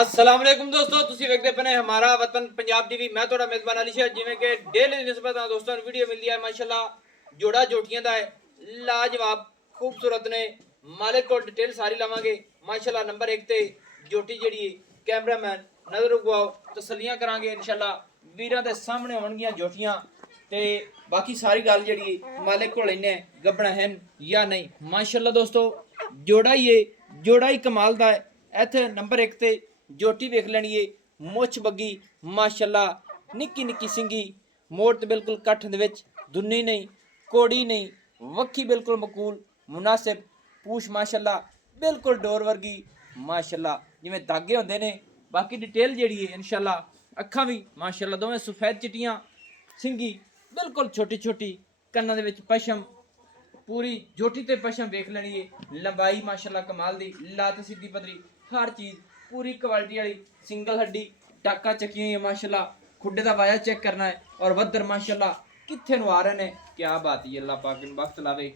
अस्सलाम वालेकुम दोस्तों ਤੁਸੀਂ ਵੇਖਦੇ ਪਏ ਹਮਾਰਾ ਵਤਨ ਪੰਜਾਬ ਟੀਵੀ ਮੈਂ ਤੁਹਾਡਾ ਮੇਜ਼ਬਾਨ ਅਲੀ ਸ਼ੇਰ ਜਿਵੇਂ ਕਿ ਡੇਲੀ ਨਿਸਬਤ ਨਾਲ ਦੋਸਤਾਂ ਨੂੰ ਵੀਡੀਓ ਮਿਲਦੀ ਹੈ ਮਾਸ਼ਾਅੱਲਾ ਜੋੜਾ ਜੋਟੀਆਂ ਦਾ ਹੈ ਲਾਜਵਾਬ ਖੂਬਸੂਰਤ ਨੇ ਮਾਲਿਕ ਕੋਲ ਡਿਟੇਲ ਸਾਰੀ ਲਵਾਂਗੇ ਮਾਸ਼ਾਅੱਲਾ ਨੰਬਰ 1 ਤੇ ਜੋਟੀ ਜਿਹੜੀ ਕੈਮਰਾਮੈਨ ਨਜ਼ਰ ਰਗਵਾਓ ਤਸੱਲੀਆਂ ਕਰਾਂਗੇ ਇਨਸ਼ਾਅੱਲਾ ਵੀਰਾਂ ਦੇ ਸਾਹਮਣੇ ਹੋਣਗੀਆਂ ਜੋਟੀਆਂ ਤੇ ਬਾਕੀ ਸਾਰੀ ਗੱਲ ਜਿਹੜੀ ਮਾਲਿਕ ਕੋਲ ਇੰਨੇ ਗੱਬਣਾ ਹਨ ਜਾਂ ਨਹੀਂ ਮਾਸ਼ਾਅੱਲਾ ਦੋਸਤੋ ਜੋੜਾ ਹੀ ਕਮਾਲ ਦਾ ਹੈ ਇੱਥੇ ਨੰਬਰ 1 ਤੇ ਜੋਟੀ ਵੇਖ ਲੈਣੀ ਏ ਮੁੱਛ ਬੱਗੀ ਮਾਸ਼ਾਅੱਲਾ ਨਿੱਕੀ ਨਿੱਕੀ ਸਿੰਗੀ ਮੋੜ ਤੇ ਬਿਲਕੁਲ ਕੱਠ ਦੇ ਵਿੱਚ ਦੁੰਨੀ ਨਹੀਂ ਕੋੜੀ ਨਹੀਂ ਵੱਖੀ ਬਿਲਕੁਲ ਮਕੂਲ ਮੁਨਾਸਿਬ ਪੂਛ ਮਾਸ਼ਾਅੱਲਾ ਬਿਲਕੁਲ ਡੋਰ ਵਰਗੀ ਮਾਸ਼ਾਅੱਲਾ ਜਿਵੇਂ ਧਾਗੇ ਹੁੰਦੇ ਨੇ ਬਾਕੀ ਡਿਟੇਲ ਜਿਹੜੀ ਏ ਇਨਸ਼ਾਅੱਲਾ ਅੱਖਾਂ ਵੀ ਮਾਸ਼ਾਅੱਲਾ ਦੋਵੇਂ ਸਫੈਦ ਚਿੱਟੀਆਂ ਸਿੰਗੀ ਬਿਲਕੁਲ ਛੋਟੀ ਛੋਟੀ ਕੰਨਾਂ ਦੇ ਵਿੱਚ ਪਸ਼ਮ पूरी जोटी ते पशम वेख लेनी है लंबाई माशाल्लाह कमाल दी लात सीधी पदरी हर चीज पूरी क्वालिटी वाली सिंगल हड्डी टाका चकी हुई है माशाल्लाह खुडे दा वाया चेक करना है और वदर माशाल्लाह किथे नु आ रहे ने क्या बात है अल्लाह पाक इन वक्त लावे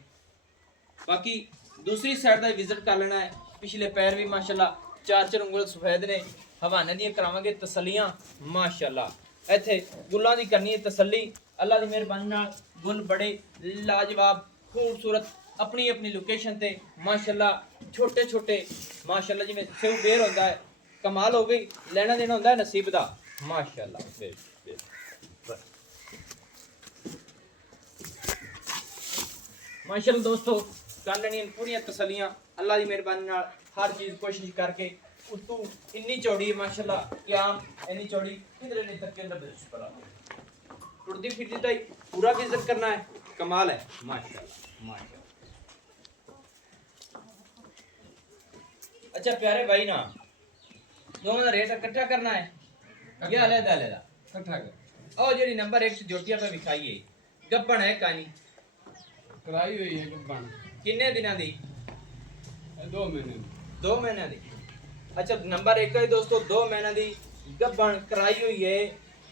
बाकी दूसरी साइड दा विजिट कर लेना है पिछले पैर भी माशाल्लाह चार उंगल सफेद ने हवाने दी करावांगे तसल्लियां माशाल्लाह इथे गुल्लां दी करनी है तसल्ली अल्लाह दी मेहरबानी नाल गुल बड़े लाजवाब खूबसूरत अपनी अपनी लोकेशन ते माशाल्लाह छोटे छोटे माशाल्लाह जिवें सेव बेर होंदा है कमाल हो गई लेना देना होंदा है नसीब दा माशाल्लाह माशाल्लाह दोस्तों कर लेनी पूरी तसलियां अल्लाह दी मेहरबानी नाल हर चीज कोशिश करके उतू इन्नी चौड़ी माशाल्लाह क्याम इन्नी चौड़ी किधर नहीं तक के अंदर बेश पड़ा टुरदी फिरदी दा पूरा विजिट करना है कमाल है माशाल्लाह माशाल्लाह अच्छा प्यारे भाई ना दोनों का रेट इकट्ठा करना है या अलग अलग इकट्ठा कर और जेडी नंबर 1 जोटियां पे विखाई है गब्बन है कानी कराई हुई है गब्बन किन्ने दिना दी 2 महीने 2 महीने दी अच्छा नंबर 1 है दोस्तों 2 महीने दी गब्बन कराई हुई है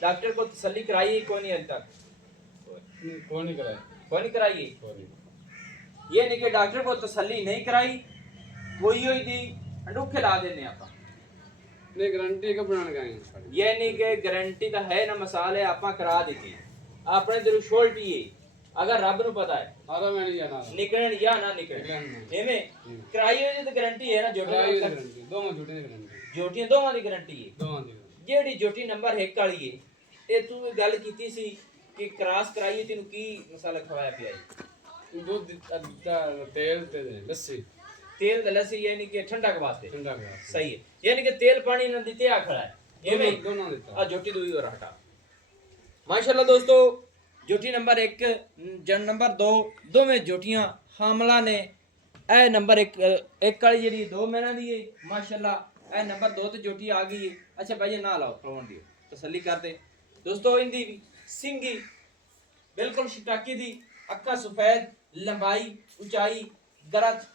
डॉक्टर को तसल्ली कराई है कोई नहीं अभी तक कौन नहीं कराई कोई नहीं कराई कौन नहीं ये नहीं कि डॉक्टर को तसल्ली नहीं कराई कोई हुई थी अंडू खिला देने आप नहीं गारंटी का बनाने का है ये नहीं कि गारंटी का है ना मसाले आपा करा देती आपने दिल शोल्टी है अगर रब नु पता है आधा महीने जाना निकलन या ना निकलन एवें कराई हुई तो गारंटी है ना जोटी कराई हुई गारंटी दो में झूठे गारंटी जोटियां दोवां दी गारंटी है दो दी जेडी जोटी नंबर 1 वाली है ए तू गल कीती सी कि क्रॉस कराई तेनु की मसाला खवाया पिया दूध तेल ते लस्सी तेल द लस्सी यानी कि ठंडा के वास्ते ठंडा का सही है यानी कि तेल पानी न दिते आ खड़ा है एवें दोनों देता आ जोटी दुई और हटा माशाल्लाह दोस्तों जोटी नंबर 1 जन नंबर 2 दोवें जोटियां हामला ने ए नंबर 1 वाली जेडी 2 महीना दी है माशाल्लाह ए नंबर 2 ते जोटी आ गई है अच्छा भाई ना लाओ खड़ोन दियो तसल्ली करते दोस्तों इंदी सिंगी बिल्कुल शिटाकी दी अक्का सफेद लंबाई ऊंचाई गरज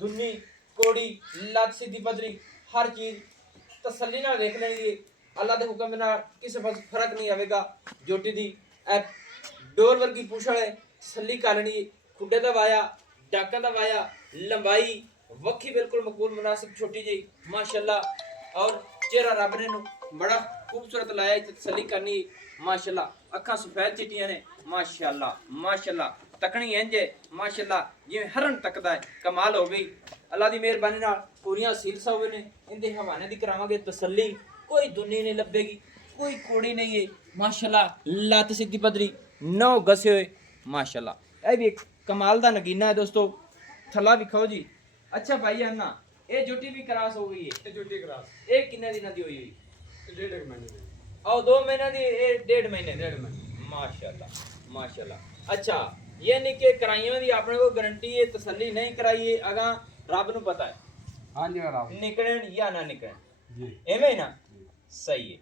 दुन्नी कोड़ी लत सीधी पदरी हर चीज तसल्ली नाल देख लेनी है अल्लाह दे हुक्म नाल किसी पास फर्क नहीं आवेगा जोटी दी ए डोर वर्गी पूछल है तसल्ली कर लेनी खुडे दा वाया डाका दा वाया लंबाई वक्खी बिल्कुल मकबूल मुनासिब छोटी जी माशाल्लाह और चेहरा रब ने बड़ा खूबसूरत लाया तसल्ली करनी माशाल्लाह अखा सफेद चिट्टियां ने माशाल्लाह माशाल्लाह तकनी इंज माशाल्लाह जिवें हरन तकदा है कमाल हो गई अल्लाह दी मेहरबानी नाल पूरियां सील्स होवे ने इंदे हवाने दी करावांगे तसल्ली कोई दुनी नहीं लभेगी कोई कोड़ी नहीं है माशाल्लाह लत सीधी पदरी नौ गसे हुए माशाल्लाह ए भी एक कमाल दा नगीना है दोस्तों थला विखाओ जी अच्छा भाई अन्ना ए जोटी भी क्रॉस हो गई है ये झूठी क्रॉस ए किन्ने दिना दी हुई हुई 1.5 महीने दी और 2 महीना दी ए 1.5 महीने 1.5 महीने माशाल्लाह माशाल्लाह अच्छा ये नहीं कि कराइयों दी अपने को गारंटी है तसल्ली नहीं कराई है अगा रब नु पता है हां जी कराओ निकलन या ना निकलन जी एवें ना सही है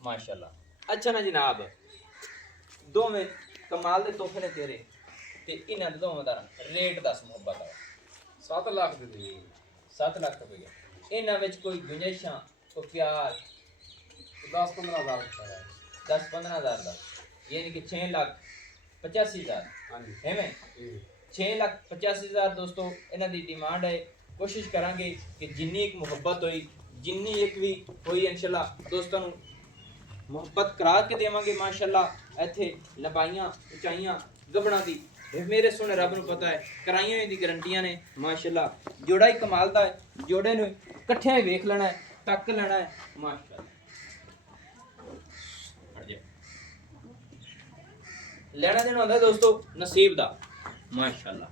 माशाल्लाह अच्छा ना जनाब दोवें कमाल दे तोहफे ने तेरे ते इन्हां दे दोवां दा रेट दस मोहब्बत है 7 लाख दे दी 7 लाख रुपया इन्हां विच कोई गुंजाइशां कोई प्यार 10-15 हज़ार का है 10-15 हज़ार दा यानी कि 6,85,000 हां जी एवें 6,85,000 दोस्तों इन्हां दी डिमांड है कोशिश करांगे कि जिन्नी एक मुहब्बत होई ਜਿੰਨੀ ਇੱਕ ਵੀ ਹੋਈ ਇਨਸ਼ਾਅੱਲਾ ਦੋਸਤਾਂ ਨੂੰ ਮੁਹੱਬਤ ਕਰਾ ਕੇ ਦੇਵਾਂਗੇ ਮਾਸ਼ਾਅੱਲਾ। ਇੱਥੇ ਲੰਬਾਈਆਂ ਉਚਾਈਆਂ ਗੱਬਣਾ ਦੀ ਮੇਰੇ ਸੋਹਣੇ ਰੱਬ ਨੂੰ ਪਤਾ ਹੈ ਕਰਾਈਆਂ ਹੋਈ ਦੀ ਗਰੰਟੀਆਂ ਨੇ ਮਾਸ਼ਾਅੱਲਾ। ਜੋੜਾ ਹੀ ਕਮਾਲ ਦਾ ਹੈ, ਜੋੜੇ ਨੂੰ ਇਕੱਠਿਆਂ ਹੀ ਵੇਖ ਲੈਣਾ ਹੈ, ਤੱਕ ਲੈਣਾ ਹੈ ਮਾਸ਼ਾਅੱਲਾ। ਲੈਣਾ ਦੇਣਾ ਹੁੰਦਾ ਦੋਸਤੋ ਨਸੀਬ ਦਾ ਮਾਸ਼ਾਅੱਲਾ।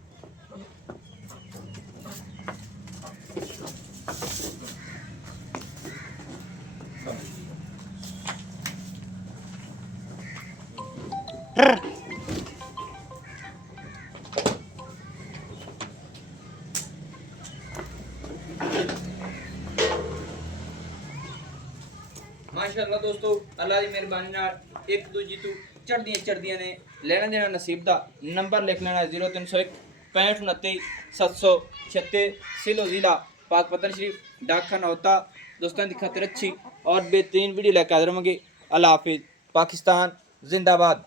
माशाअल्लाह दोस्तों अल्लाह की मेहरबानी नाल एक दूजी तू चढ़दियां ने लेना देना नसीब दा। नंबर लिख लेना 0301 65 29 736 सिलो जिला पाकपतन शरीफ डाकखाना होता। दोस्तों की खातिर अच्छी और बेहतरीन वीडियो लेकर हाजिर होंगे। अल्लाह हाफिज़। पाकिस्तान जिंदाबाद।